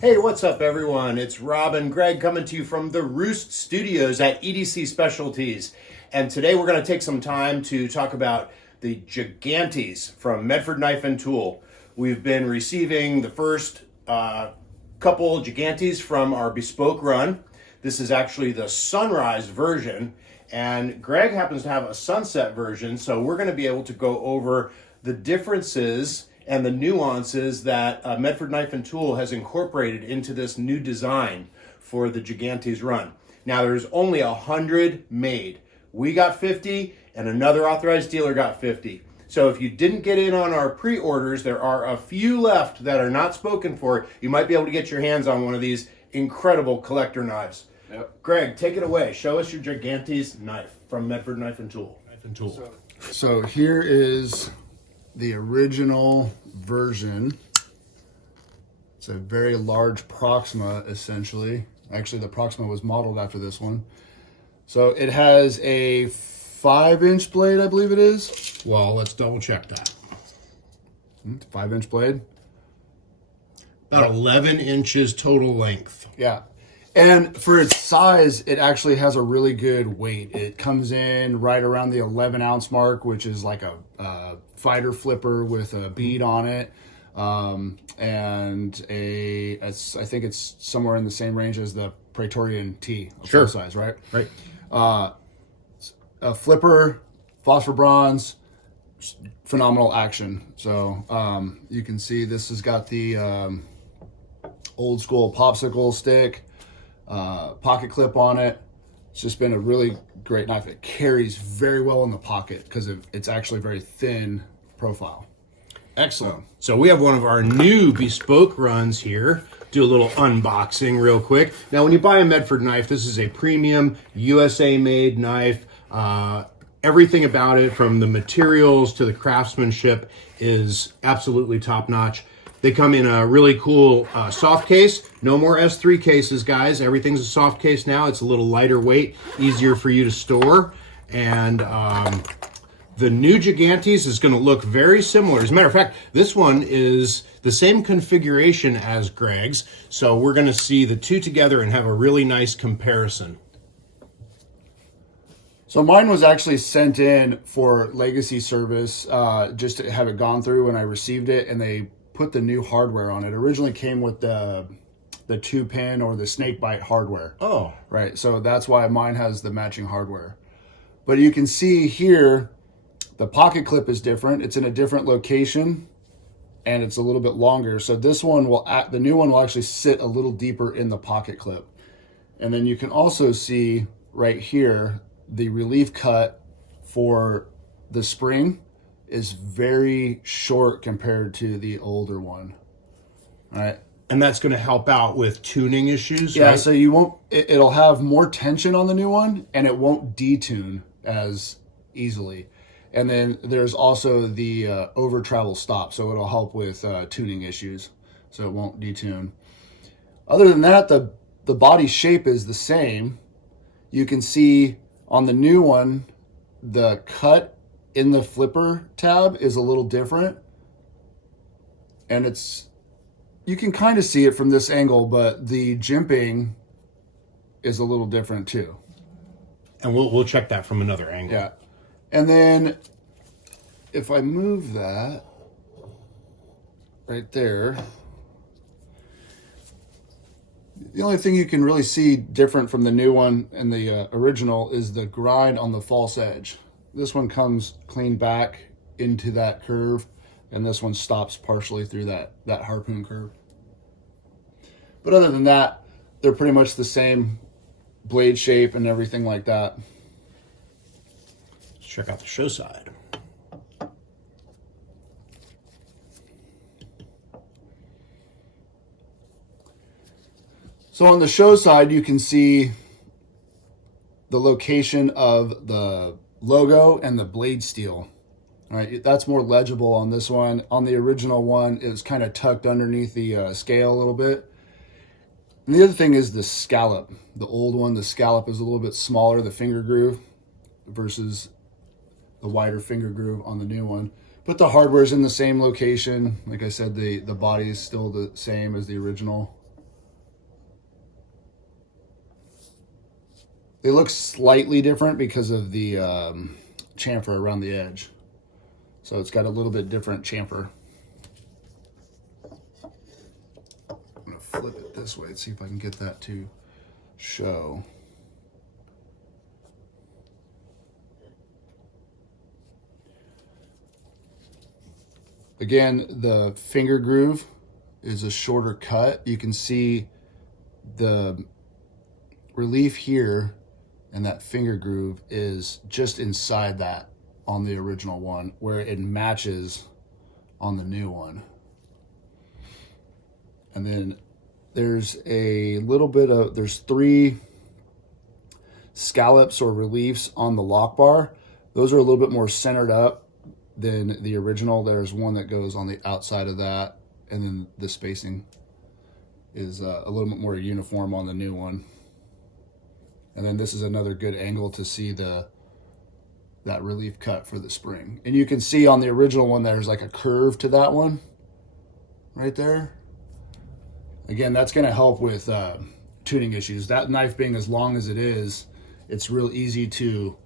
Hey, what's up, everyone? It's Rob and Greg coming to you from the Roost Studios at EDC Specialties. And today we're going to take some time to talk about the Gigantes from Medford Knife Tool. We've been receiving the first couple Gigantes from our bespoke run. This is actually the sunrise version, and Greg happens to have a sunset version, so we're going to be able to go over the differences and the nuances that Medford Knife Tool has incorporated into this new design for the Gigantes run. Now, there's only 100 made. We got 50, and another authorized dealer got 50. So if you didn't get in on our pre-orders, there are a few left that are not spoken for. You might be able to get your hands on one of these incredible collector knives. Yep. Greg, take it away. Show us your Gigantes knife from Medford Knife Tool. So here is the original version. It's a very large Proxima, essentially. Actually, the Proxima was modeled after this one. So it has a 5-inch blade, I believe it is. Well, let's double check that. 5-inch blade. About 11 inches total length. Yeah. And for its size, it actually has a really good weight. It comes in right around the 11-ounce mark, which is like a fighter flipper with a bead on it. And I think it's somewhere in the same range as the Praetorian T of full size, right? Right. A flipper, phosphor bronze, phenomenal action. So you can see this has got the old school popsicle stick, pocket clip on it. It's just been a really great knife. It carries very well in the pocket because it's actually very thin profile. Excellent. So we have one of our new bespoke runs here. Do a little unboxing real quick. Now, when you buy a Medford knife, this is a premium USA made knife. Everything about it, from the materials to the craftsmanship, is absolutely top notch. They come in a really cool soft case. No more S3 cases, guys. Everything's a soft case now. It's a little lighter weight, easier for you to store. And the new Gigantes is going to look very similar. As a matter of fact, this one is the same configuration as Greg's. So we're going to see the two together and have a really nice comparison. So mine was actually sent in for legacy service, just to have it gone through when I received it, and they put the new hardware on it. Originally came with the 2-pin or the snake bite hardware. Oh. Right, so that's why mine has the matching hardware. But you can see here, the pocket clip is different. It's in a different location, and it's a little bit longer. So this one the new one will actually sit a little deeper in the pocket clip. And then you can also see right here, the relief cut for the spring is very short compared to the older one. All right. And that's going to help out with tuning issues, yeah, right? So you won't, it'll have more tension on the new one, and it won't detune as easily. And then there's also the over travel stop, so it'll help with tuning issues, so it won't detune. Other than that, the body shape is the same. You can see on the new one, the cut in the flipper tab is a little different, and you can kind of see it from this angle, but the jimping is a little different too. And we'll check that from another angle. Yeah. And then if I move that right there, the only thing you can really see different from the new one and the original is the grind on the false edge. This one comes clean back into that curve, and this one stops partially through that harpoon curve. But other than that, they're pretty much the same blade shape and everything like that. Let's check out the show side. So on the show side, you can see the location of the logo and the blade steel. All right, that's more legible on this one. On the original one, it was kind of tucked underneath the scale a little bit. And the other thing is the scallop. The old one, the scallop is a little bit smaller, the finger groove, versus the wider finger groove on the new one. But the hardware's in the same location. Like I said, the body is still the same as the original. They look slightly different because of the chamfer around the edge. So it's got a little bit different chamfer. I'm going to flip it this way and see if I can get that to show. Again, the finger groove is a shorter cut. You can see the relief here, and that finger groove is just inside that on the original one, where it matches on the new one. And then there's a little bit of, there's 3 scallops or reliefs on the lock bar. Those are a little bit more centered up than the original. There's one that goes on the outside of that, and then the spacing is a little bit more uniform on the new one. And then this is another good angle to see that relief cut for the spring. And you can see on the original one there's like a curve to that one right there. Again, that's going to help with tuning issues. That knife being as long as it is, it's real easy to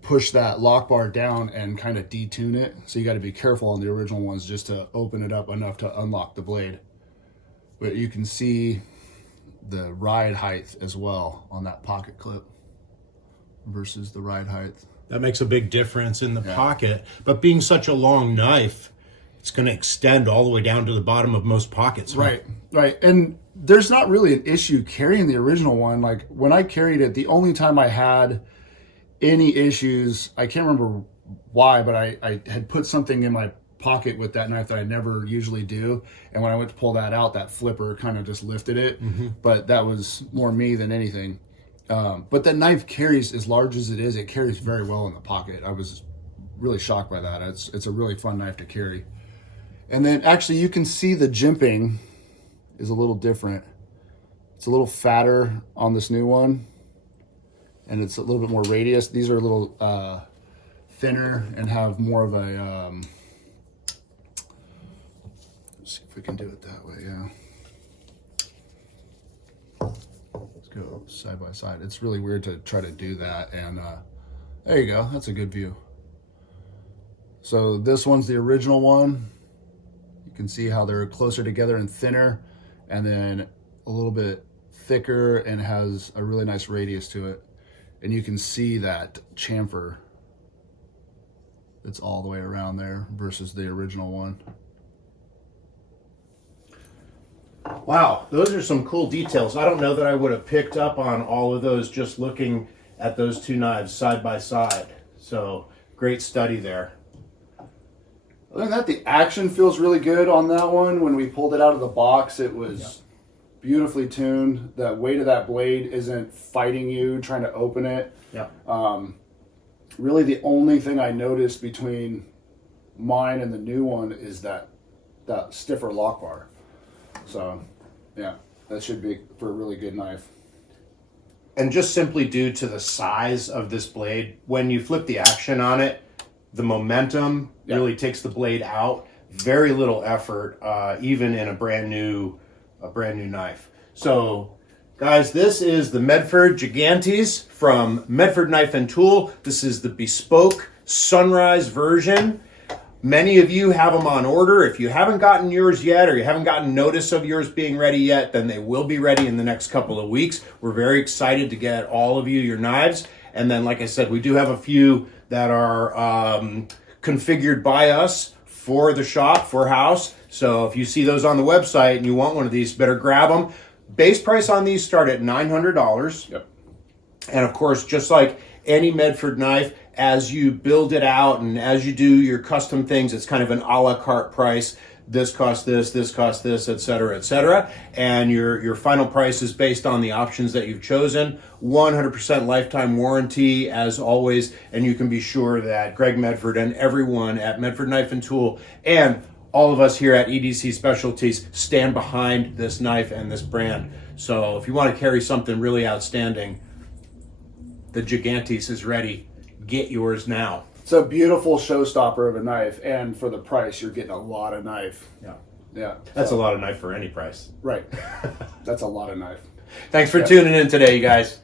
push that lock bar down and kind of detune it. So you got to be careful on the original ones just to open it up enough to unlock the blade. But you can see the ride height as well on that pocket clip versus the ride height. That makes a big difference in the pocket. But being such a long knife, it's going to extend all the way down to the bottom of most pockets. Right, right. And there's not really an issue carrying the original one. Like when I carried it, the only time I had any issues, I can't remember why, but I had put something in my pocket with that knife that I never usually do, and when I went to pull that out, that flipper kind of just lifted it. But that was more me than anything. But the knife carries, as large as it is, it carries very well in the pocket. I was really shocked by that. It's a really fun knife to carry. And then actually you can see the jimping is a little different. It's a little fatter on this new one, and it's a little bit more radius. These are a little thinner and have more of a let's see if we can do it that way. Yeah, let's go side by side. It's really weird to try to do that, and there you go. That's a good view. So this one's the original one. You can see how they're closer together and thinner, and then a little bit thicker and has a really nice radius to it. And you can see that chamfer that's all the way around there versus the original one. Wow, those are some cool details. I don't know that I would have picked up on all of those just looking at those 2 knives side by side. So great study there. Other than that, the action feels really good on that one. When we pulled it out of the box, it was beautifully tuned. The weight of that blade isn't fighting you trying to open it. Really the only thing I noticed between mine and the new one is that stiffer lock bar. So yeah, that should be for a really good knife. And just simply due to the size of this blade, when you flip the action on it, the momentum really takes the blade out. Very little effort, even in a brand new knife. So guys, this is the Medford Gigantes from Medford Knife Tool. This is the bespoke sunrise version. Many of you have them on order. If you haven't gotten yours yet, or you haven't gotten notice of yours being ready yet, then they will be ready in the next couple of weeks. We're very excited to get all of you your knives. And then, like I said, we do have a few that are configured by us for the shop, for house. So if you see those on the website and you want one of these, better grab them. Base price on these start at $900. Yep. And of course, just like any Medford knife, as you build it out and as you do your custom things, it's kind of an a la carte price. This costs this costs this, et cetera, et cetera. And your final price is based on the options that you've chosen. 100% lifetime warranty, as always. And you can be sure that Greg Medford and everyone at Medford Knife Tool and all of us here at EDC Specialties stand behind this knife and this brand. So if you want to carry something really outstanding, the Gigantes is ready. Get yours now. It's a beautiful showstopper of a knife, and for the price, you're getting a lot of knife. Yeah. That's a lot of knife for any price. Right. That's a lot of knife. Thanks for tuning in today, you guys.